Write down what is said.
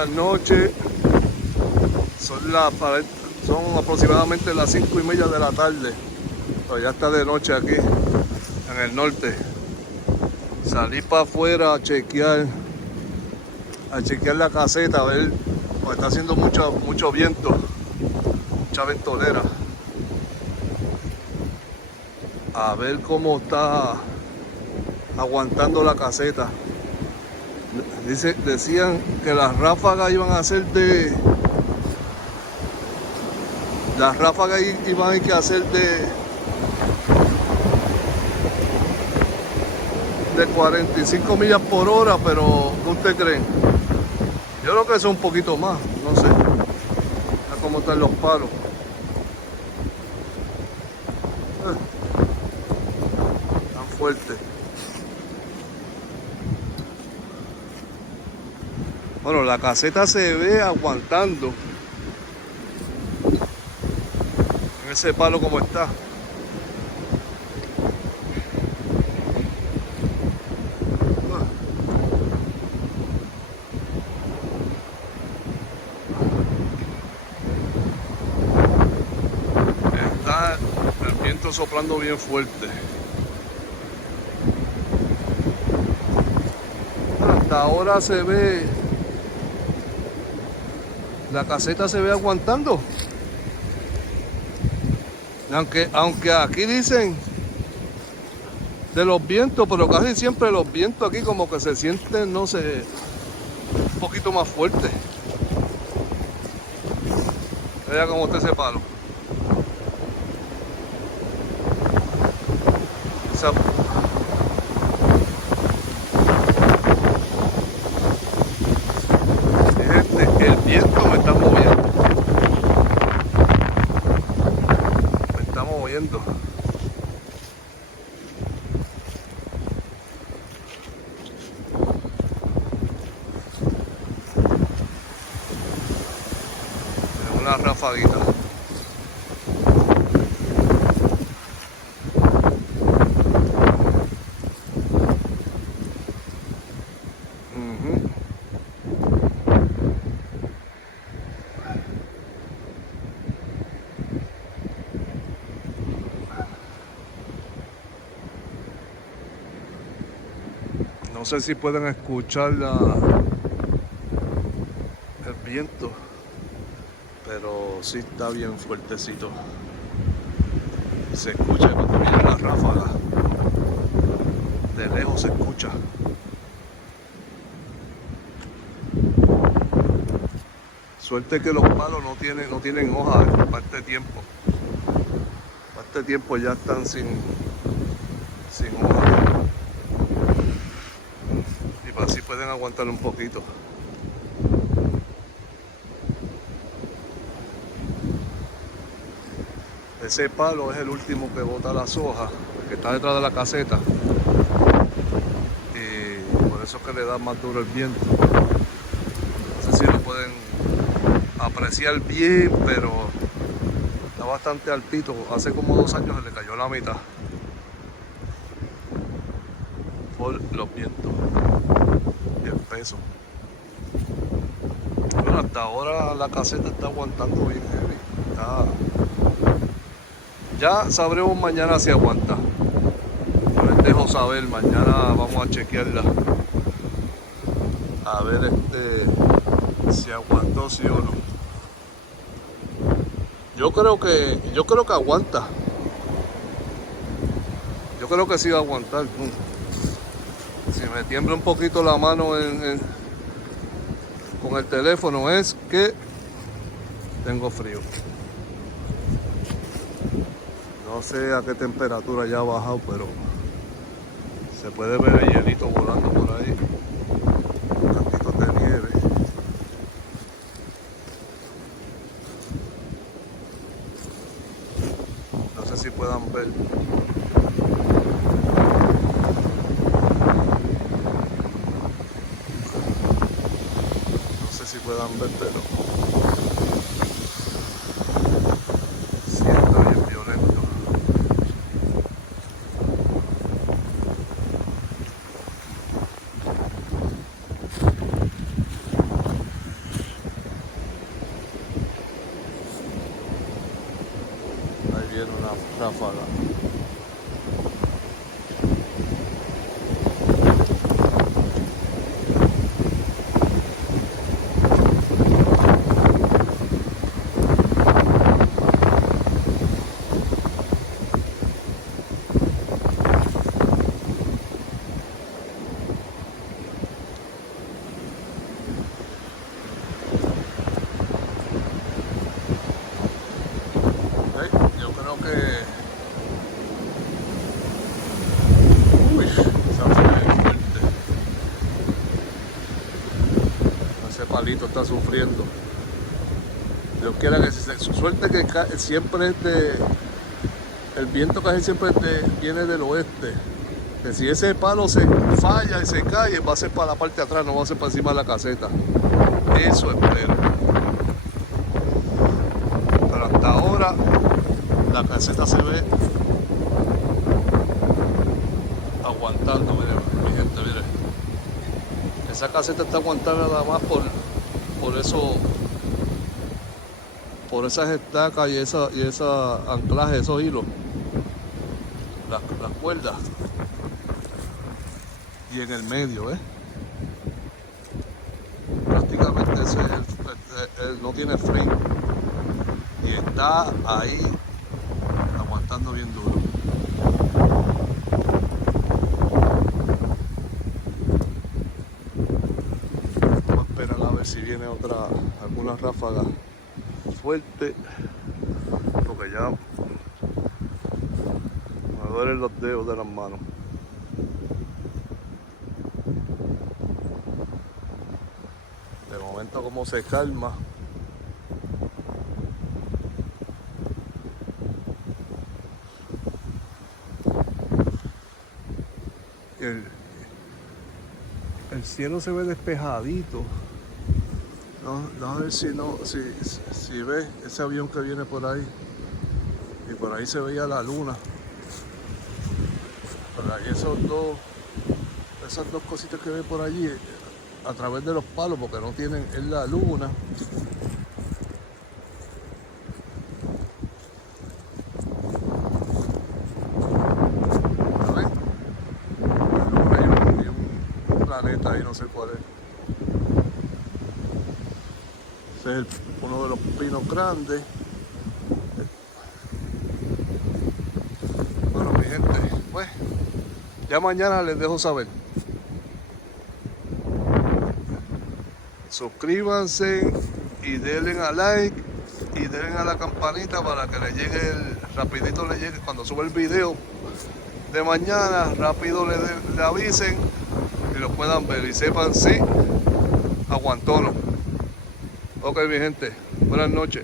Buenas noches. Son aproximadamente las 5:30 de la tarde. Pues ya está de noche aquí en el norte. Salí para afuera a chequear la caseta, a ver, pues está haciendo mucho viento, mucha ventolera. A ver cómo está aguantando la caseta. Decían que las ráfagas iban a ser iban a ser de 45 millas por hora, pero ¿qué usted creen? Yo creo que eso es un poquito más, no sé. Mira cómo están los palos. Tan fuerte. Bueno, la caseta se ve aguantando en ese palo como está. Está el viento soplando bien fuerte. Hasta ahora se ve, la caseta se ve aguantando. Aunque aquí dicen de los vientos, pero casi siempre los vientos aquí como que se sienten, no sé, un poquito más fuertes. Vea cómo está ese palo. El viento me está moviendo. Me está moviendo. Es una rafaguita. No sé si pueden escuchar el viento, pero sí está bien fuertecito. Se escucha cuando viene la ráfaga. De lejos se escucha. Suerte que los palos no tienen hojas para este tiempo. Para este tiempo ya están sin hojas. Y para así pueden aguantar un poquito. Ese palo es el último que bota las hojas, que está detrás de la caseta. Y por eso es que le da más duro el viento. No sé si lo pueden apreciar bien, pero está bastante altito. Hace como 2 años se le cayó la mitad por los vientos y el peso. Bueno, hasta ahora la caseta está aguantando bien heavy. Ya sabremos mañana si aguanta. Yo les dejo saber, mañana vamos a chequearla. A ver si aguantó, sí o no. Yo creo que aguanta. Yo creo que sí va a aguantar. Si me tiembla un poquito la mano con el teléfono es que tengo frío. No sé a qué temperatura ya ha bajado, pero se puede ver el hielito volando por ahí. Cantitos de nieve. No sé si puedan ver. No sé si puedan ver, pero sí está bien violento. ráfaga. Yo creo que esa fue fuerte. Ese palito está sufriendo. Dios quiera que su suerte que siempre es el viento casi siempre viene del oeste. Que si ese palo se falla y se cae, va a ser para la parte de atrás, no va a ser para encima de la caseta. Eso espero. Pero hasta ahora la caseta se ve aguantando, mire, mi gente, mire. Esa caseta está aguantando nada más por eso, por esas estacas y esa anclaje, esos hilos, las cuerdas. Y en el medio, prácticamente él no tiene freno y está ahí aguantando bien duro. Vamos a esperar a ver si viene alguna ráfaga fuerte, porque ya me duelen los dedos de las manos. De momento como se calma. El cielo se ve despejadito. No, a ver si ve ese avión que viene por ahí. Y por ahí se veía la luna. Por ahí esas dos cositas que ve por allí a través de los palos, porque no tienen, es la luna. ¿Ven? La luna y un planeta ahí, no sé cuál es. Ese es uno de los pinos grandes. Bueno, mi gente, pues ya mañana les dejo saber. Suscríbanse y denle a like y denle a la campanita para que le llegue rapidito le llegue cuando suba el video de mañana, rápido le avisen y lo puedan ver y sepan si aguantó o no. Ok, mi gente, buenas noches.